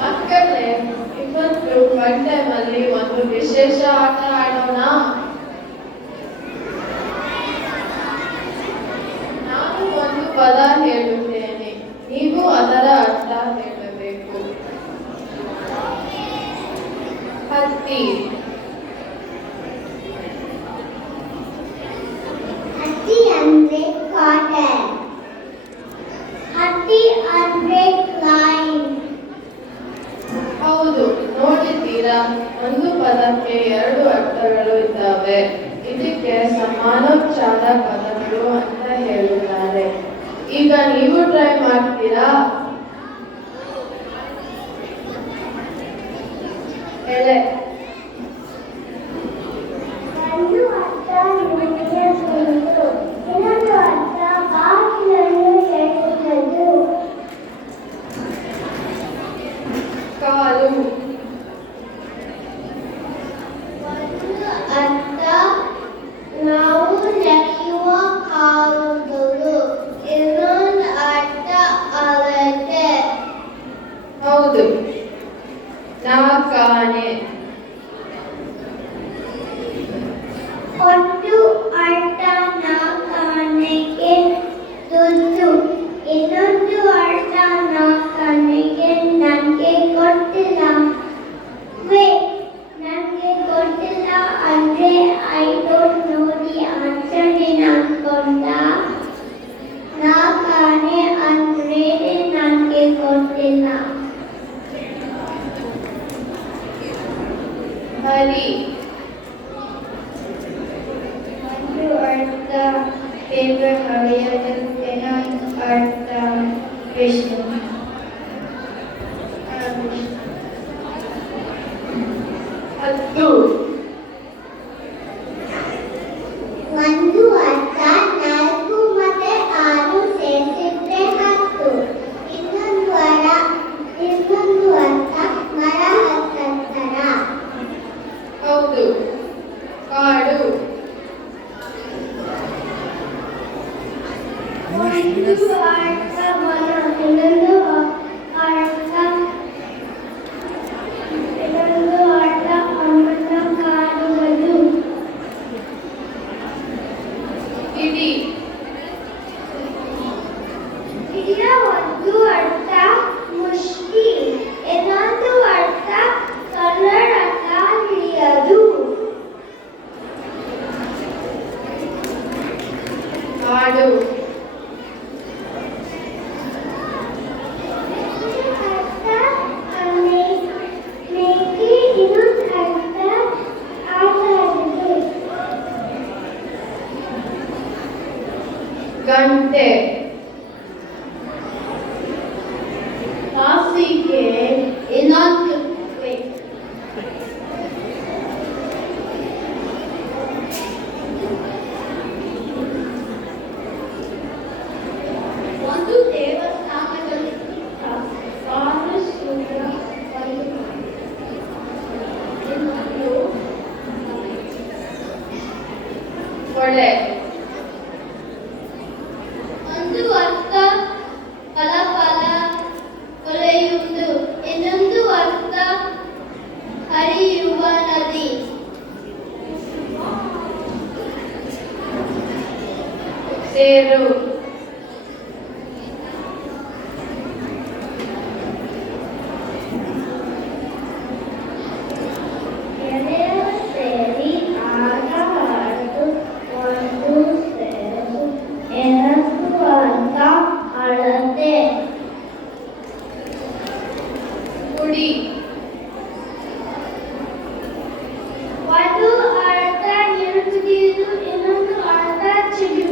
ಮಕ್ಕಳೇ, ಇವತ್ತು ಫನ್ ಟೈಮಲ್ಲಿ ಒಂದು ವಿಶೇಷ ಆಟ ಆಡೋಣ. ನಾನು ಒಂದು ಪದ ಹೇಳುತ್ತೇನೆ, ನೀವು ಅದರ ಅರ್ಥ ಹೇಳಬೇಕು. ಹತ್ತಿ. ಹತ್ತಿ ಅಂದ್ರೆ ಕಾಟನ್. ಹತ್ತಿ ಅಂದ್ರೆ ಕ್ಲೈನ್. ಹೌದು, ನೋಡಿದ್ದೀರಾ? ಒಂದು ಪದಕ್ಕೆ ಎರಡು ಅರ್ಥಗಳು ಇದ್ದಾವೆ. ಇದಕ್ಕೆ ಸಮಾನೋಚ್ಚಾರ ಪದಗಳು ಅಂತ ಹೇಳುತ್ತಾರೆ. ಈಗ ನೀವು ಟ್ರೈ ಮಾಡ್ತೀರಾ? ಎಲೆ. ಒಂದು ಅರ್ಥ ನಿಮಗೆ ಬಂತು, ಇನ್ನೊಂದು ಅರ್ಥ ಬಾಗಿಲನ್ನು ಹೇಳುವುದು. ಕಾಲು. ಒಂದು ಅರ್ಥ ನಾವು ನಡೆಯುವ ಕಾಲುಗಳು, ಇನ್ನೊಂದು ಅರ್ಥ ಅಳತೆ. ಹೌದು, ನಾಕಾನೆ. ಒಂದು ಅರ್ಥ ನಾಲ್ಕಾನೆಗೆ ದುಡ್ಡು, ಇನ್ನೊಂದು ಅರ್ಥ ನಾಲ್ಕಾನೆಗೆ ನನಗೆ ಗೊತ್ತಿಲ್ಲ. ನನಗೆ ಗೊತ್ತಿಲ್ಲ ಅಂದ್ರೆ I don't know the answer ಅನ್ಕೊಂಡ. ನಾಲ್ಕಾನೆ ಅಂದ್ರೆ ನನಗೆ ಗೊತ್ತಿಲ್ಲ. ಹರಿ. ಒಂದು ಅರ್ಥ ಪೇಪರ್ ಹರಿಯೋದು, ಇನ್ನೊಂದು ಅರ್ಥ ವಿಷ್ಣು. ಹತ್ತು. ಒಂದು ಅರ್ಥ 4 ಮತ್ತೆ 6 ಸೇರಿಸಿದ್ರೆ 10. ಇನ್ನೊಂದು ಅರ್ಥ ಮರ ಹತ್ತರ. ಹೌದು, ಕಾಡು. ಒಂದು ಅರ್ಥ ಮರ, ಇನ್ನೊಂದು ಅರ್ಥ ಅಮ್ಮನ ಕಾಡುವುದು. ಇಡಿ. ಇದರ ಒಂದು ಅರ್ಥ ಮುಷ್ಟಿ, ಇನ್ನೊಂದು ಅರ್ಥ ಕನ್ನಡಕ ಹಿಡಿಯದು. ಕಾಡು. ಅರ್ಥ ಮೇಕೆ, ಇನ್ನೊಂದು ಅರ್ಥ ಆಟಾಡುವುದು. ಗಂಟೆ. ಹಾಸಿಗೆ, ಇನ್ನೊಂದು ಒಂದು ದೇವಸ್ಥಾನದಲ್ಲಿ ಒಳ್ಳೆ. ಒಂದು ಅರ್ಥ ಫಲ ಕೊಳೆಯುವುದು, ಇನ್ನೊಂದು ಅರ್ಥ ಹರಿಯುವ ನದಿ. ಸೇರು. ಎಲೆಯು ಸೇರಿ ಆಗ ಆಡಿತು, ಒಂದು ಸೇರು, ಇನ್ನೊಂದು ಅರ್ಥ ಅಳತೆ. ಗುಡಿ. ಒಂದು ಅರ್ಥ ನಿರುತ್ತಿದ್ದು, ಇನ್ನೊಂದು ಅರ್ಥ ಚಿಡು.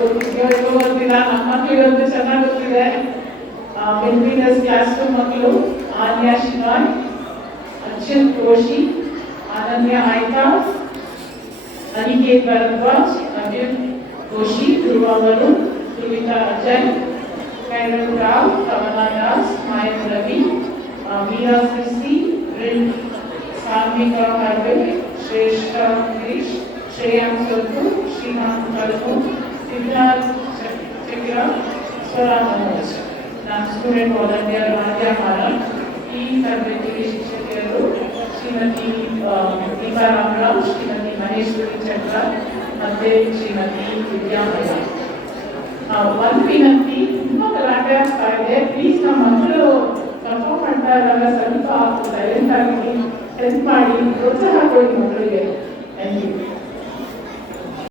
ಗೊತ್ತಿಲ್ಲ, ನಮ್ಮ ಮಕ್ಕಳಿಗಂತೂ ಚೆನ್ನಾಗಿ ಗೊತ್ತಿದೆ. ಮಿಲ್ವಿನಸ್ ಕ್ಲಾಸ್ 2 ಮಕ್ಕಳು ಆನ್ಯಾ ಶಿವಾಯ್, ಅಚ್ಯುತ್ ಜೋಶಿ, ಅನನ್ಯ ಆಯ್ತಾ, ಅನಿಕೇತ್ ಭರದ್ವಾಜ್, ಅಜಿತ್ ಜೋಶಿ, ಧ್ರುವ ವರುಣ್, ಸುಮಿತಾ ಅಜಯ್, ಕೈರಲ್ ರಾವ್, ಕವನ ದಾಸ್, ಮಾಯನ್ ರವಿ, ಮೀರಾ ಕ್ರಿಸ್ಟಿ, ರಿನ್ ಸಾನ್ವಿಕಾ ಹರ್ವಿಲ್, ಶ್ರೇಷ್ಠ ಗಿರೀಶ್, ಶ್ರೇಯಾಂಕ್ ಸೊತ್ತು, ಶ್ರೀಕಾಂತ್ ಕಲ್ಪು, ಸಿದ್ಧಾರ್ಥ್ ಚಕ್ರ, ಸ್ವರಾ ಮನೋಜ್. ನಾನು ಸ್ಟೂಡೆಂಟ್ ವಾಲಂಟಿಯರ್ ರಾಜ್ಯ ಮಾಲಕ್. ಈ ತರಬೇತಿಗೆ ಶಿಕ್ಷಕಿಯರು ಶ್ರೀಮತಿ ದೀಪಾ ರಾಮರಾವ್, ಶ್ರೀಮತಿ ಮಹೇಶ್ವರಿ ಚಕ್ರ ಮತ್ತೆ ಶ್ರೀಮತಿ ವಿದ್ಯಾಮಯ. ಒಂದು ವಿನಂತಿ, ತುಂಬ ಗಲಾಟೆ ಆಗ್ತಾ ಇದೆ, ಪ್ಲೀಸ್ ನಮ್ಮ ಮಕ್ಕಳು ಪರ್ಫಾರ್ಮ್ ಮಾಡ್ತಾ ಇದ್ದಾಗ ಸ್ವಲ್ಪ ಸೈಲೆಂಟ್ ಆಗಿ ಹೆಲ್ಪ್ ಮಾಡಿ, ಪ್ರೋತ್ಸಾಹ ಕೊಡಿ ಮಕ್ಕಳಿಗೆ. Thank you.